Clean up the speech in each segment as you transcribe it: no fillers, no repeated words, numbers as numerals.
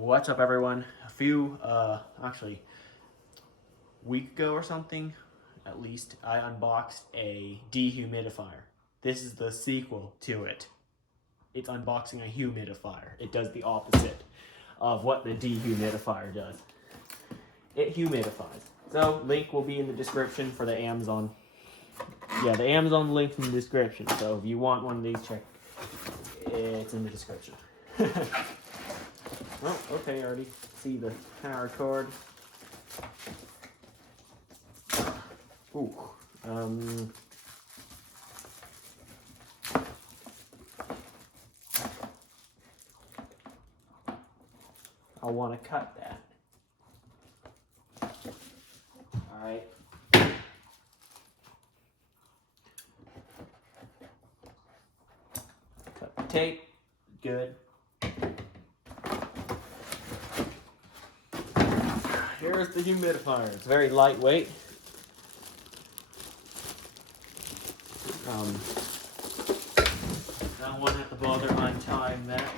What's up, everyone? Actually, week ago or something, at least, I unboxed a dehumidifier. This is the sequel to it. It's unboxing a humidifier. It does the opposite of what the dehumidifier does. It humidifies. So, link will be in the description for the Amazon. Yeah, the Amazon link's in the description. So, if you want one of these, check. It's in the description. Well, okay, I already see the power cord. Ooh, I want to cut that. All right. Cut the tape. Good. Here's the humidifier. It's very lightweight. I won't have to bother untying that.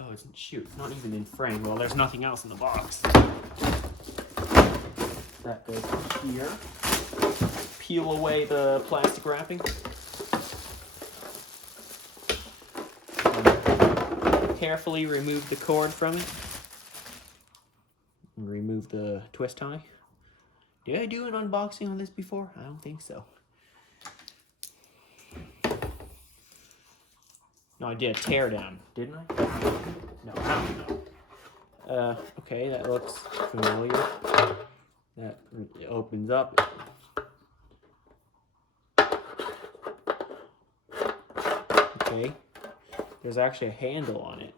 Oh, it's shoot, not even in frame. Well, there's nothing else in the box. That goes here. Peel away the plastic wrapping. Carefully remove the cord from it. And remove the twist tie. Did I do an unboxing on this before? I don't think so. No, I did a teardown, didn't I? No, I don't know. Okay, that looks familiar. That opens up. Okay. There's actually a handle on it.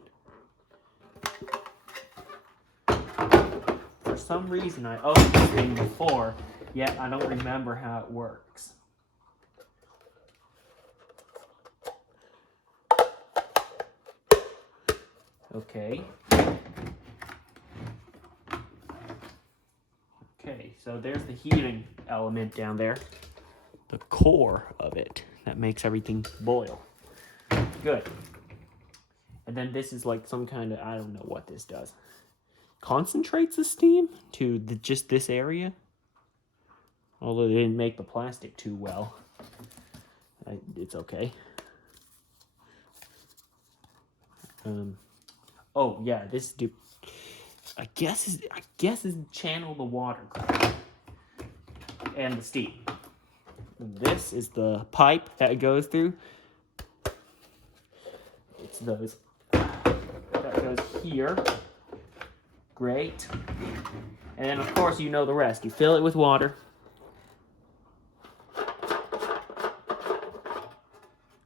For some reason, I opened this thing before, yet I don't remember how it works. Okay. Okay, so there's the heating element down there. The core of it that makes everything boil. Good. And then this is like some kind of, I don't know what this does. Concentrates the steam to just this area. Although they didn't make the plastic too well. It's okay. Oh yeah, this I guess is channel the water and the steam. And this is the pipe that it goes through. It's those that goes here. Great. And then of course you know the rest. You fill it with water.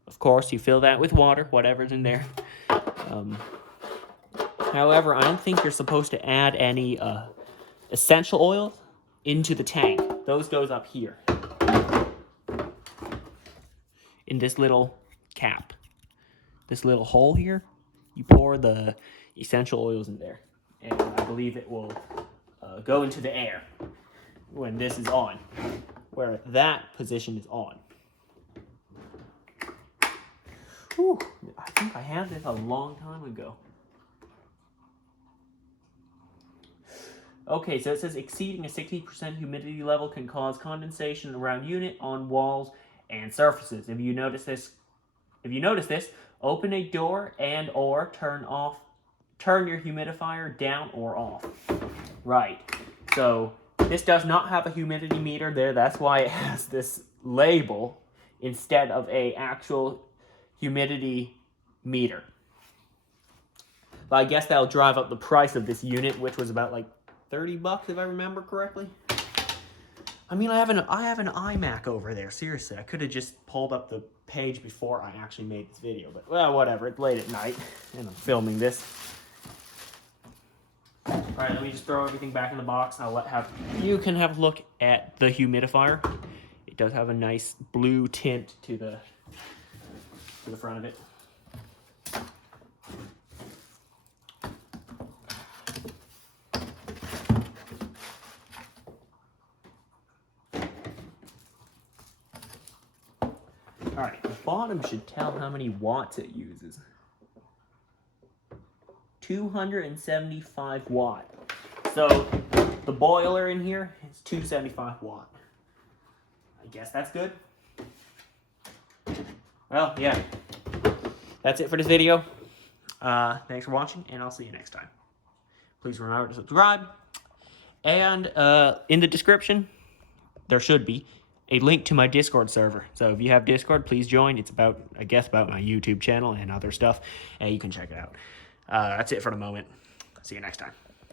Of course you fill that with water, whatever's in there. However, I don't think you're supposed to add any essential oils into the tank. Those goes up here. In this little cap. This little hole here, you pour the essential oils in there. And I believe it will go into the air when this is on, where that position is on. Whew, I think I had this a long time ago. Okay, so it says exceeding a 60% humidity level can cause condensation around unit, on walls, and surfaces. If you notice this, open a door and or turn your humidifier down or off. Right. So this does not have a humidity meter there. That's why it has this label instead of a actual humidity meter. But I guess that'll drive up the price of this unit, which was about like $30 if I remember correctly. I mean, I have an iMac over there. Seriously, I could have just pulled up the page before I actually made this video, but well, whatever. It's late at night, and I'm filming this. All right, let me just throw everything back in the box. You can have a look at the humidifier. It does have a nice blue tint to the front of it. Alright, the bottom should tell how many watts it uses. 275 watt. So the boiler in here is 275 watt. I guess that's good. Well, yeah. That's it for this video. Thanks for watching, and I'll see you next time. Please remember to subscribe. And in the description, there should be a link to my Discord server. So if you have Discord, please join. It's about, I guess, about my YouTube channel and other stuff. And you can check it out. That's it for the moment. See you next time.